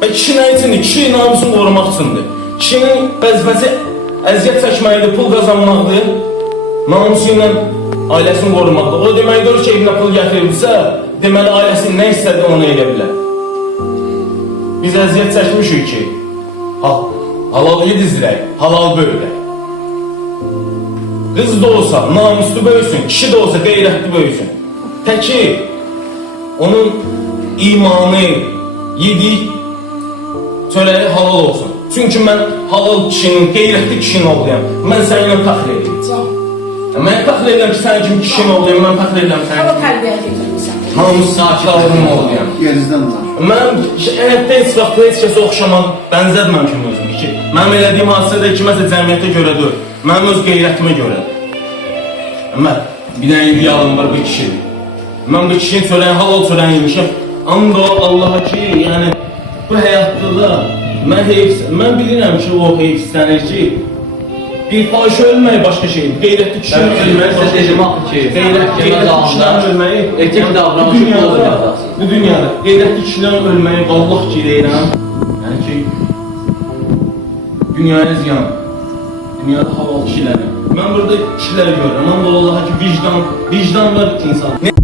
Və kişi nə üçündür? Kişi namusunu qorumaq üçündür. Kişinin vəzifəsi əziyyət çəkməkdir, pul qazanmaqdır, namusu ilə ailəsini qorumaqdır. O deməkdir ki, evinə pul gətirilsə, deməli ailəsinin nə istədi onu edə bilər. Biz əziyyət çəkmişik ki, halal yedizdirək, halal böyüdək. Qız da olsa namuslu böyüsün, kişi də olsa qeyrətli böyüsün. Təki onun imanı, yediği çöreği halal olsun. Çünkü ben halal kişinin, qeyrətli kişinin oğluyam. Ben seninle fəxr edirəm. Mən fəxr edirəm ki, sen kimi kişinin oğluyam, mən fəxr edirəm Hava sənin tərbiyə getirmişsən. namus sakilavının oğluyam. Yerinizdən var. Mən həyatda heç vaxt heç kəsə oxşamaq, bənzətməmişim özümü ki. Mənim elədiyim hadisədə kiməsə cəmiyyətə görə deyil, mənim öz qeyrətimə görədir. Mən bir dənə yalım var bir kişidir. Mən bu kişinin çörəyi, halal çörəyi yemişəm. Amma Allah'a ki, yani bu həyatda da mən bilirəm ki, o heyfslənir ki, bir fahişə ölmək başqa şeydir. Qeyrətli kişinin ölməyi başqa şeydir. Qeyrətli kişilərin ölməyi bu dünyada qeyrətli kişilərin ölməyi vallah ki deyirəm. Yəni ki, dünyaya ziyan. Dünyada halal kişilərin. Mən burada kişiləri görürəm. Amma Allah'a ki vicdan var insan.